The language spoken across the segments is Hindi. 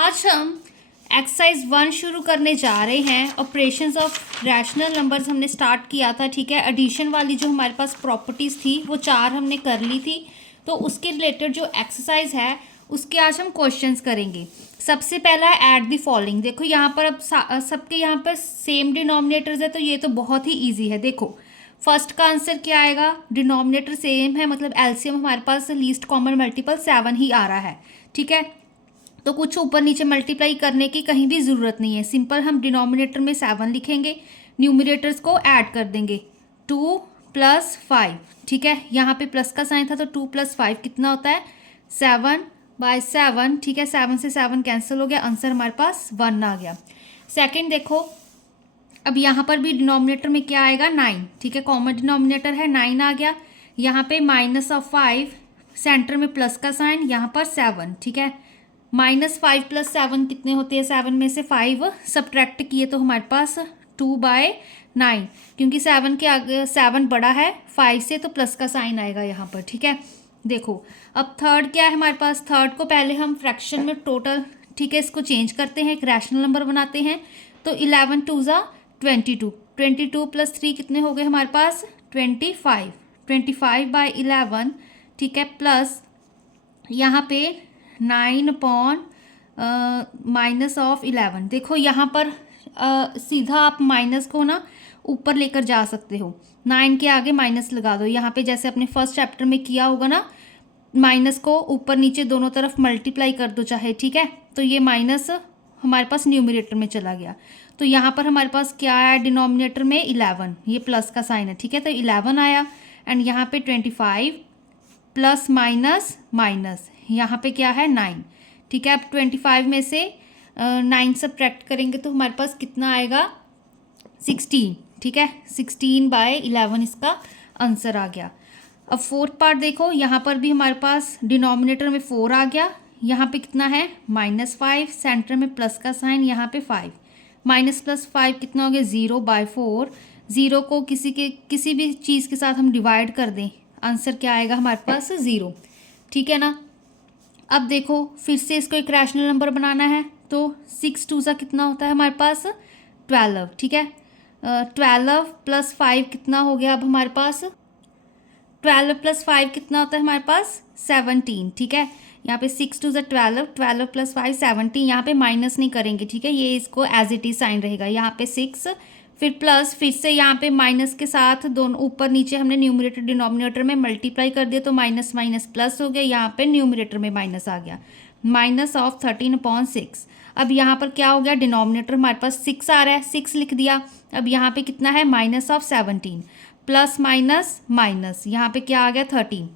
आज हम एक्सरसाइज 1 शुरू करने जा रहे हैं। ऑपरेशंस ऑफ रैशनल नंबर्स हमने स्टार्ट किया था, ठीक है। एडिशन वाली जो हमारे पास प्रॉपर्टीज़ थी वो 4 हमने कर ली थी, तो उसके रिलेटेड जो एक्सरसाइज है उसके आज हम क्वेश्चंस करेंगे। सबसे पहला ऐड द फॉलोइंग। देखो यहाँ पर अब सबके यहाँ पर सेम डिनोमिनेटर्स है, तो ये तो बहुत ही ईजी है। देखो फर्स्ट का आंसर क्या आएगा, डिनोमिनेटर सेम है, मतलब एलसीएम हमारे पास लीस्ट कॉमन मल्टीपल 7 ही आ रहा है, ठीक है। तो कुछ ऊपर नीचे मल्टीप्लाई करने की कहीं भी ज़रूरत नहीं है, सिंपल हम डिनोमिनेटर में 7 लिखेंगे, न्यूमिनेटर्स को ऐड कर देंगे 2 + 5, ठीक है। यहाँ पे प्लस का साइन था तो 2 + 5 कितना होता है 7/7, ठीक है। 7 से 7 कैंसिल हो गया, आंसर हमारे पास 1 आ गया। सेकंड देखो, अब यहाँ पर भी डिनोमिनेटर में क्या आएगा 9, ठीक है। कॉमन डिनोमिनेटर है 9 आ गया। यहाँ पे -5, सेंटर में प्लस का साइन, यहाँ पर 7, ठीक है। -5 + 7 कितने होते हैं, 7 में से 5 सब्ट्रैक्ट किए तो हमारे पास 2/9, क्योंकि 7 के आगे 7 बड़ा है 5 से, तो प्लस का साइन आएगा यहाँ पर, ठीक है। देखो अब थर्ड क्या है हमारे पास, थर्ड को पहले हम फ्रैक्शन में टोटल, ठीक है, इसको चेंज करते हैं, एक रैशनल नंबर बनाते हैं। तो 11 2 ज़ा 22, 22 + 3 कितने हो गए हमारे पास 25, 25/11, ठीक है। प्लस यहाँ पे 9 -11। देखो यहाँ पर सीधा आप माइनस को ना ऊपर लेकर जा सकते हो, 9 के आगे माइनस लगा दो। यहाँ पे जैसे अपने फर्स्ट चैप्टर में किया होगा ना, माइनस को ऊपर नीचे दोनों तरफ मल्टीप्लाई कर दो चाहे, ठीक है। तो ये माइनस हमारे पास न्यूमरेटर में चला गया। तो यहाँ पर हमारे पास क्या आया डिनोमिनेटर में 11, ये प्लस का साइन है, ठीक है। तो 11 आया, एंड यहाँ पे 25 प्लस माइनस माइनस, यहाँ पे क्या है 9, ठीक है। अब 25 में से 9 सब्ट्रैक्ट करेंगे तो हमारे पास कितना आएगा 16, ठीक है। 16/11 इसका आंसर आ गया। अब फोर्थ पार्ट देखो, यहाँ पर भी हमारे पास डिनोमिनेटर में 4 आ गया, यहाँ पे कितना है -5, सेंटर में प्लस का साइन, यहाँ पे 5, माइनस प्लस 5 कितना हो गया 0/4। 0 को किसी भी चीज़ के साथ हम डिवाइड कर दें, आंसर क्या आएगा हमारे पास 0, ठीक है ना। अब देखो फिर से इसको एक रैशनल नंबर बनाना है, तो 6 2 ज़ा कितना होता है हमारे पास 12, ठीक है। 12 + 5 कितना हो गया अब हमारे पास, 12 + 5 कितना होता है हमारे पास 17, ठीक है। यहाँ पे 6 2 ज़ा 12, 12 + 5 17, यहाँ पे माइनस नहीं करेंगे, ठीक है, ये इसको एज इट इज साइन रहेगा। यहाँ पे 6, फिर प्लस, फिर से यहाँ पे माइनस के साथ दोनों ऊपर नीचे हमने न्यूमरेटर डिनोमिनेटर में मल्टीप्लाई कर दिया, तो माइनस माइनस प्लस हो गया, यहाँ पे न्यूमरेटर में माइनस आ गया, -13/6। अब यहाँ पर क्या हो गया, डिनोमिनेटर हमारे पास 6 आ रहा है, 6 लिख दिया। अब यहाँ पे कितना है -17, प्लस माइनस माइनस, यहाँ पे क्या आ गया 13,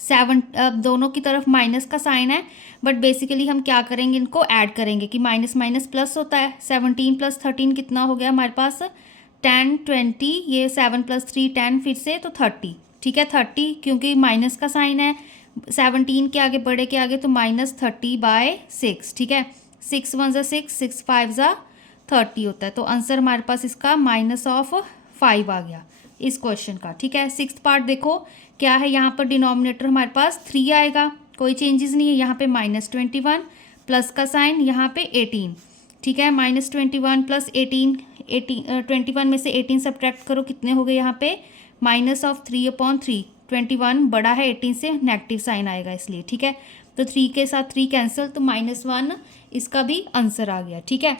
7। अब दोनों की तरफ माइनस का साइन है, बट बेसिकली हम क्या करेंगे, इनको ऐड करेंगे कि माइनस माइनस प्लस होता है। 17 + 13 कितना हो गया हमारे पास 10 20, ये 7 + 3 10, फिर से तो 30, ठीक है। 30 क्योंकि माइनस का साइन है, 17 के आगे बड़े के आगे, तो -30/6, ठीक है। 6 1 ज़ा 6, 6 5 ज़ा 30 होता है, तो आंसर हमारे पास इसका -5 आ गया इस क्वेश्चन का, ठीक है। सिक्स्थ पार्ट देखो क्या है, यहाँ पर डिनोमिनेटर हमारे पास 3 आएगा, कोई चेंजेस नहीं है। यहाँ पे -21 प्लस का साइन, यहाँ पे 18, ठीक है। -21 + 18, 21 में से 18 सब्ट्रैक्ट करो, कितने हो गए यहाँ पे -3/3। 21 बड़ा है 18 से, नेगेटिव साइन आएगा इसलिए, ठीक है। तो 3 के साथ 3 कैंसिल, तो -1 इसका भी आंसर आ गया, ठीक है।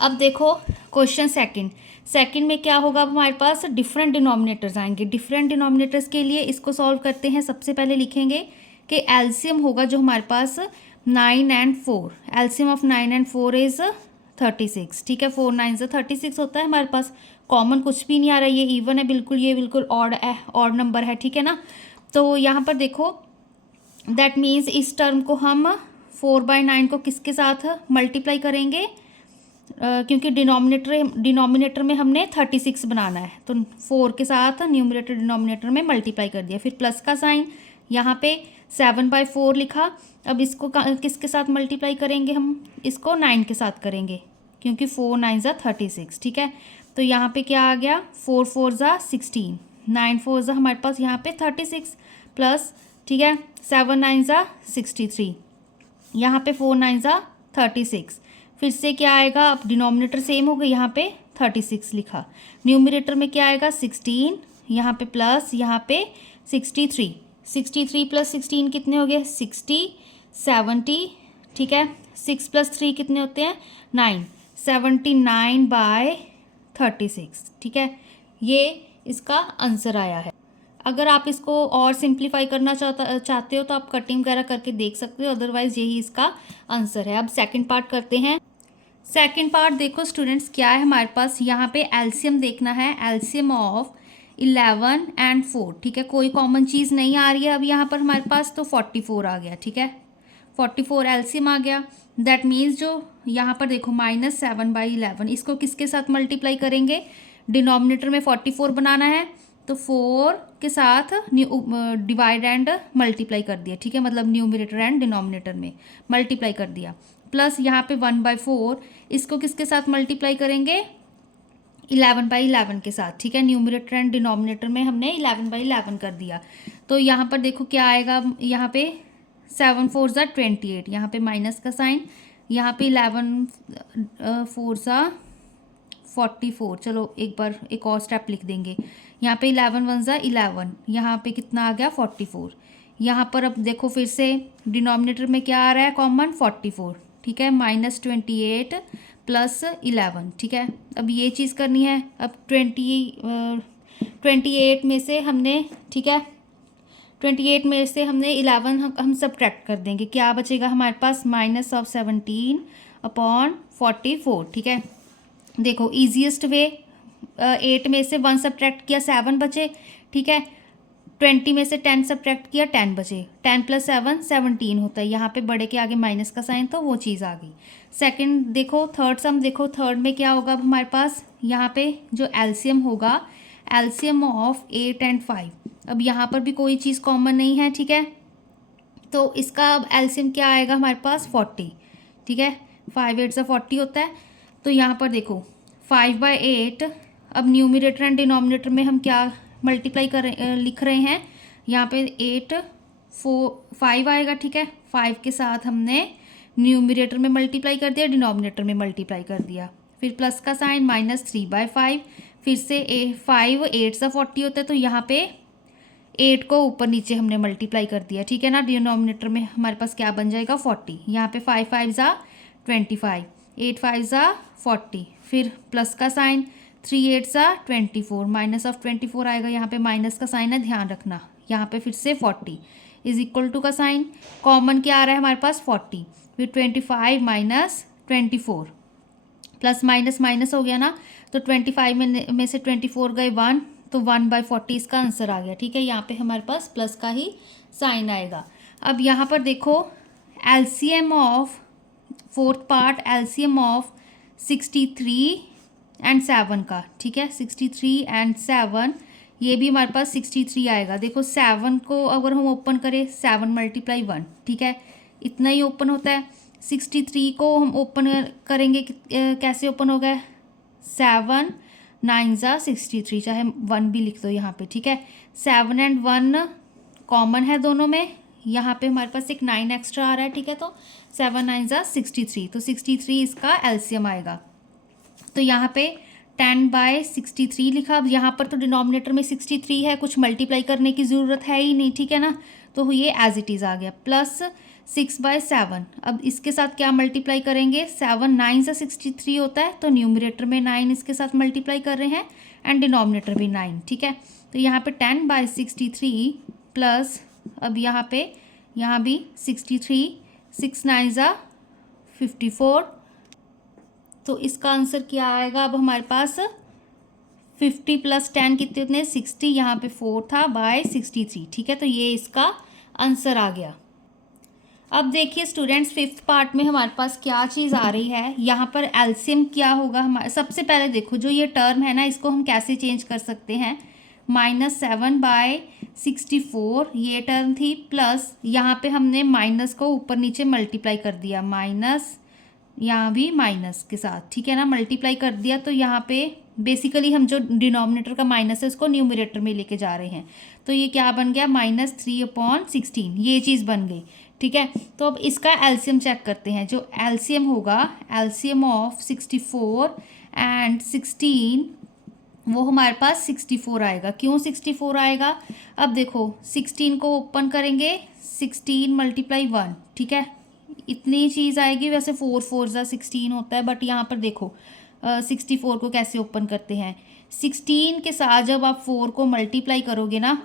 अब देखो क्वेश्चन सेकंड में क्या होगा, अब हमारे पास डिफरेंट डिनोमिनेटर्स आएंगे। डिफरेंट डिनोमिनेटर्स के लिए इसको सॉल्व करते हैं। सबसे पहले लिखेंगे कि एलसीएम होगा जो हमारे पास 9 और 4, एलसीएम ऑफ 9 और 4 इज़ 36, ठीक है। 4 9 ज़ा 36 होता है हमारे पास, कॉमन कुछ भी नहीं आ रहा है, ये इवन है बिल्कुल, ये बिल्कुल ऑड नंबर है, ठीक है ना। तो यहाँ पर देखो दैट मीन्स इस टर्म को हम 4/9 को किसके साथ मल्टीप्लाई करेंगे, क्योंकि डिनोमिनेटर में हमने 36 बनाना है, तो 4 के साथ न्यूमरेटर डिनोमिनेटर में मल्टीप्लाई कर दिया, फिर प्लस का साइन, यहाँ पे 7/4 लिखा। अब इसको किसके साथ मल्टीप्लाई करेंगे, हम इसको 9 के साथ करेंगे, क्योंकि 4 9 ज़ा 36, ठीक है। तो यहाँ पे क्या आ गया 4 4 ज़ा 16, 9 4 ज़ा हमारे पास यहाँ पे 36 प्लस, ठीक है, 7 9 ज़ा 63, यहाँ पे 4 9 ज़ा 36। फिर से क्या आएगा, अब डिनोमिनेटर सेम हो गई, यहाँ पे 36 लिखा। न्यूमरेटर में क्या आएगा 16, यहाँ पे प्लस, यहाँ पे 63। 63 प्लस 16 कितने हो गए 60, 70, ठीक है। 6 प्लस 3 कितने होते हैं 9, 79/36, ठीक है। ये इसका आंसर आया है। अगर आप इसको और सिंप्लीफाई करना चाहते हो तो आप कटिंग वगैरह करके देख सकते हो, अदरवाइज यही इसका आंसर है। अब सेकंड पार्ट करते हैं। सेकंड पार्ट देखो स्टूडेंट्स, क्या है हमारे पास यहाँ पे एलसीएम देखना है, एलसीएम ऑफ 11 एंड 4, ठीक है। कोई कॉमन चीज़ नहीं आ रही है अब यहाँ पर हमारे पास, तो 44 आ गया, ठीक है। 44 एलसीएम आ गया। दैट मीन्स जो यहाँ पर देखो -7/11, इसको किसके साथ मल्टीप्लाई करेंगे, डिनोमिनेटर में 44 बनाना है तो 4 के साथ डिवाइड एंड मल्टीप्लाई कर दिया, ठीक है। मतलब न्यूमरेटर एंड डिनोमिनेटर में मल्टीप्लाई कर दिया। प्लस यहाँ पे 1/4, इसको किसके साथ मल्टीप्लाई करेंगे 11/11 के साथ, ठीक है। न्यूमरेटर एंड डिनोमिनेटर में हमने 11/11 कर दिया। तो यहाँ पर देखो क्या आएगा, यहाँ पे 7 4 ज़ा 28, यहाँ पे माइनस का साइन, यहाँ पे 11 4 ज़ा 44। चलो एक बार एक और स्टेप लिख देंगे। यहाँ पे 11 1 ज़ा 11, यहाँ पे कितना आ गया 44। यहाँ पर अब देखो फिर से डिनोमिनेटर में क्या आ रहा है कॉमन 44, ठीक है। -28 प्लस 11, ठीक है। अब ये चीज़ करनी है। अब 28 में से हमने, ठीक है, 28 में से हमने 11 हम सब्ट्रैक्ट कर देंगे, क्या बचेगा हमारे पास -17/44, ठीक है। देखो ईजीएस्ट वे, 8 में से 1 सब्ट्रैक्ट किया 7 बचे, ठीक है। 20 में से 10 सब्ट्रैक्ट किया 10 बचे, 10 + 7 17 होता है। यहाँ पे बड़े के आगे माइनस का साइन, तो वो चीज़ आ गई। सेकंड देखो, थर्ड सम देखो, थर्ड में क्या होगा अब हमारे पास, यहाँ पे जो एलसीएम होगा, एलसीएम ऑफ 8 एंड 5। अब यहाँ पर भी कोई चीज़ कॉमन नहीं है, ठीक है। तो इसका अब एलसीएम क्या आएगा हमारे पास 40, ठीक है। 5 8 ज़ा 40 होता है। तो यहाँ पर देखो 5/8, अब न्यूमरेटर एंड डिनोमिनेटर में हम क्या मल्टीप्लाई लिख रहे हैं, यहाँ पे 8 4 5 आएगा, ठीक है। 5 के साथ हमने न्यूमरेटर में मल्टीप्लाई कर दिया, डिनोमिनेटर में मल्टीप्लाई कर दिया। फिर प्लस का साइन, -3/5, फिर से 5 8 सा 40 होता है, तो यहाँ पे 8 को ऊपर नीचे हमने मल्टीप्लाई कर दिया, ठीक है ना। डिनोमिनेटर में हमारे पास क्या बन जाएगा 40, यहाँ पे 5 5 ज़ा 25, 8 5 ज़ा 40, फिर प्लस का साइन, 3 8 ज़ा 24, -24 आएगा, यहाँ पे माइनस का साइन है, ध्यान रखना। यहाँ पे फिर से 40 = का साइन, कॉमन क्या आ रहा है हमारे पास 40, फिर 25 - 24, प्लस माइनस माइनस हो गया ना, तो 25 में से 24 गए 1, तो 1/40 इसका आंसर आ गया, ठीक है। यहाँ पे हमारे पास प्लस का ही साइन आएगा। अब यहाँ पर देखो LCM of fourth part, LCM of 63 and 7 का, ठीक है। 63 एंड 7, ये भी हमारे पास 63 आएगा। देखो 7 को अगर हम ओपन करें 7 × 1, ठीक है, इतना ही ओपन होता है। 63 को हम ओपन करेंगे, कैसे ओपन होगा, 7 9 ज़ा 63, चाहे 1 भी लिख दो यहाँ पे, ठीक है। 7 एंड 1 कॉमन है दोनों में, यहाँ पे हमारे पास एक 9 एक्स्ट्रा आ रहा है, ठीक है। तो 7 9 ज़ा 63, तो 63 इसका एलसीएम आएगा। तो यहाँ पे 10/63 लिखा। अब यहाँ पर तो डिनोमिनेटर में 63 है, कुछ मल्टीप्लाई करने की ज़रूरत है ही नहीं, ठीक है ना। तो ये एज इट इज़ आ गया, प्लस 6/7। अब इसके साथ क्या मल्टीप्लाई करेंगे, 7 9 ज़ा 63 होता है, तो न्यूमरेटर में 9 इसके साथ मल्टीप्लाई कर रहे हैं एंड डिनोमिनेटर भी 9, ठीक है। तो यहाँ पे 10/63 प्लस, अब यहाँ पे यहाँ भी 63, 6 9 ज़ा 54, तो इसका आंसर क्या आएगा अब हमारे पास 50 + 10 कितने होते हैं 60, यहाँ पे 4 था /63, ठीक है। तो ये इसका आंसर आ गया। अब देखिए स्टूडेंट्स, फिफ्थ पार्ट में हमारे पास क्या चीज़ आ रही है, यहाँ पर एलसीएम क्या होगा हमारे। सबसे पहले देखो जो ये टर्म है ना, इसको हम कैसे चेंज कर सकते हैं, -7/64 ये टर्म थी, प्लस यहाँ पे हमने माइनस को ऊपर नीचे मल्टीप्लाई कर दिया, माइनस यहाँ भी माइनस के साथ, ठीक है ना, मल्टीप्लाई कर दिया। तो यहाँ पे बेसिकली हम जो डिनोमिनेटर का माइनस है उसको न्यूमरेटर में लेके जा रहे हैं, तो ये क्या बन गया -3/16, ये चीज़ बन गई, ठीक है। तो अब इसका एलसीएम चेक करते हैं। जो एलसीएम होगा, एलसीएम ऑफ 64 एंड 16, वो हमारे पास 64 आएगा। क्यों 64 आएगा? अब देखो 16 को ओपन करेंगे, 16 मल्टीप्लाई 1, ठीक है, इतनी चीज़ आएगी। वैसे 4 4 ज़ा 16 होता है, बट यहाँ पर देखो 64 को कैसे ओपन करते हैं। 16 के साथ जब आप 4 को मल्टीप्लाई करोगे ना,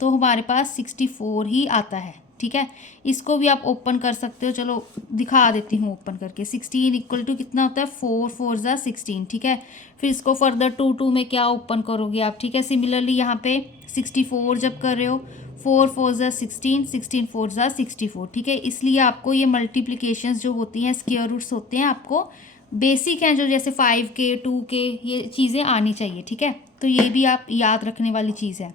तो हमारे पास 64 ही आता है, ठीक है। इसको भी आप ओपन कर सकते हो। चलो दिखा देती हूँ ओपन करके। 16 इक्वल टू कितना होता है? 4 4 ज़ा 16, ठीक है। फिर इसको फर्दर 2 2 में क्या ओपन करोगे आप, ठीक है। सिमिलरली यहाँ पे 64 जब कर रहे हो, 4 4 ज़ा 16, 16 4 ज़ा 64, ठीक है। इसलिए आपको ये मल्टीप्लिकेशंस जो होती हैं, स्क्वायर रूट्स होते हैं, आपको बेसिक हैं जो जैसे 5 के 2 के ये चीज़ें आनी चाहिए, ठीक है। तो ये भी आप याद रखने वाली चीज़ है।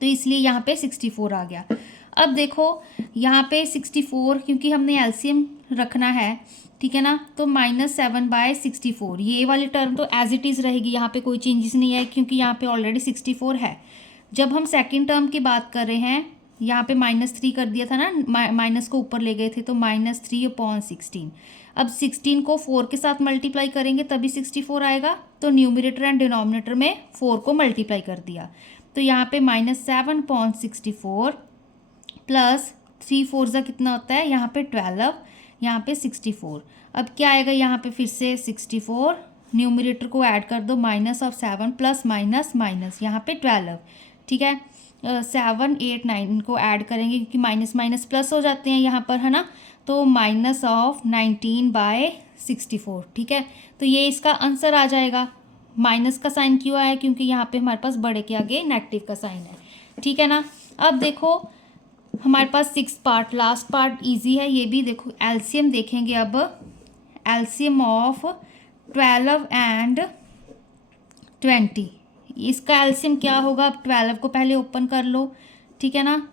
तो इसलिए यहाँ पे 64 आ गया। अब देखो यहाँ पे 64, क्योंकि हमने एलसीएम रखना है, ठीक है ना, तो -7/64 ये वाली टर्म तो एज इट इज़ रहेगी, यहाँ पे कोई चेंजेस नहीं है, क्योंकि यहाँ पे ऑलरेडी 64 है। जब हम सेकंड टर्म की बात कर रहे हैं, यहाँ पे -3 कर दिया था ना, माइनस को ऊपर ले गए थे, तो -3/16। अब 16 को 4 के साथ मल्टीप्लाई करेंगे तभी 64 आएगा। तो न्यूमरेटर एंड डिनोमिनेटर में 4 को मल्टीप्लाई कर दिया, तो यहाँ पे -7/64 प्लस 3 4 ज़ा कितना होता है, यहाँ पे 12, यहाँ पे 64। अब क्या आएगा यहाँ पे, फिर से 64, न्यूमरेटर को ऐड कर दो, -7 प्लस माइनस माइनस, यहाँ पे 12, ठीक है। 7 8 9 इनको ऐड करेंगे, क्योंकि माइनस माइनस प्लस हो जाते हैं यहाँ पर, है ना। तो -19/64, ठीक है। तो ये इसका आंसर आ जाएगा। माइनस का साइन क्यों आया? क्योंकि यहाँ पे हमारे पास बड़े के आगे नेगेटिव का साइन है, ठीक है ना। अब देखो हमारे पास 6 पार्ट, लास्ट पार्ट इजी है ये भी। देखो एलसीएम देखेंगे अब। एलसीएम ऑफ 12 एंड 20, इसका एलसीएम क्या होगा? अब 12 को पहले ओपन कर लो, ठीक है ना।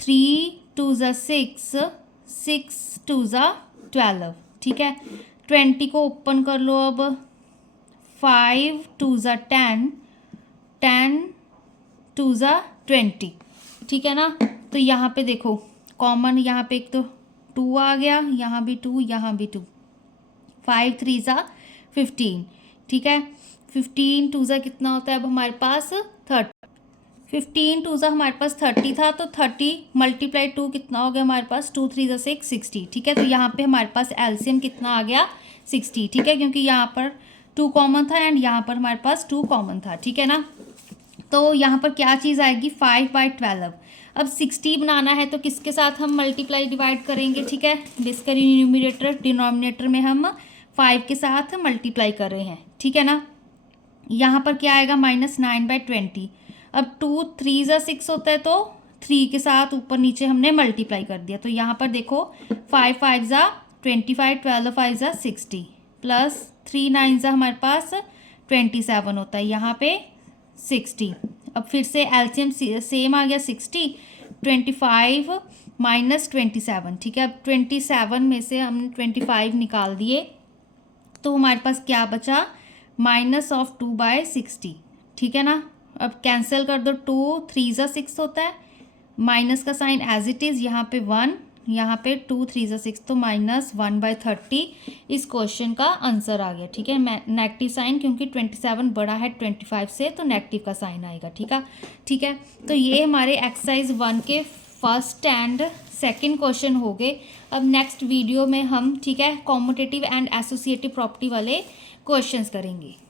3 2 ज़ा 6, 6 2 ज़ा 12, ठीक है। 20 को ओपन कर लो अब, 5 2 ज़ा 10, 10 2 ज़ा 20, ठीक है ना। तो यहाँ पे देखो कॉमन, यहाँ पे एक तो 2 आ गया, यहाँ भी 2, यहाँ भी 2, 5 3 ज़ा 15, ठीक है। 15 2 ज़ा कितना होता है अब हमारे पास? 30। 15 2 ज़ा हमारे पास 30 था, तो 30 मल्टीप्लाई 2 कितना हो गया हमारे पास? 2 3 ज़ा 6 60, ठीक है। तो यहाँ पे हमारे पास एलसीएम कितना आ गया? 60, ठीक है, क्योंकि यहाँ पर 2 कॉमन था एंड यहाँ पर हमारे पास 2 कॉमन था, ठीक है ना। तो यहाँ पर क्या चीज़ आएगी? 5/12। अब 60 बनाना है तो किसके साथ हम मल्टीप्लाई डिवाइड करेंगे, ठीक है। बेसिकली न्यूमरेटर डिनोमिनेटर में हम 5 के साथ मल्टीप्लाई कर रहे हैं, ठीक है ना। यहाँ पर क्या आएगा? -9/20। अब 2 3 ज़ा 6 होता है, तो 3 के साथ ऊपर नीचे हमने मल्टीप्लाई कर दिया। तो यहाँ पर देखो 5 5 ज़ा 25, 12 5 ज़ा 60, प्लस 3 9 ज़ा हमारे पास 27 होता है, यहाँ पे 60। अब फिर से एलसीएम सेम आ गया 60, 25 माइनस 27, ठीक है। अब 27 में से हमने 25 निकाल दिए, तो हमारे पास क्या बचा? -2/60, ठीक है ना। अब कैंसिल कर दो, 2 3 ज़ा 6 होता है, माइनस का साइन एज इट इज़, यहाँ पे 1, यहाँ पे 2 3 ज़ा 6, तो -1/30 इस क्वेश्चन का आंसर आ गया, ठीक है। नेगेटिव साइन, क्योंकि 27 बड़ा है 25 से, तो नेगेटिव का साइन आएगा, ठीक है। तो ये हमारे एक्सरसाइज 1 के फर्स्ट एंड सेकंड क्वेश्चन हो गए। अब नेक्स्ट वीडियो में हम, ठीक है, कॉम्यूटेटिव एंड एसोसिएटिव प्रॉपर्टी वाले क्वेश्चंस करेंगे।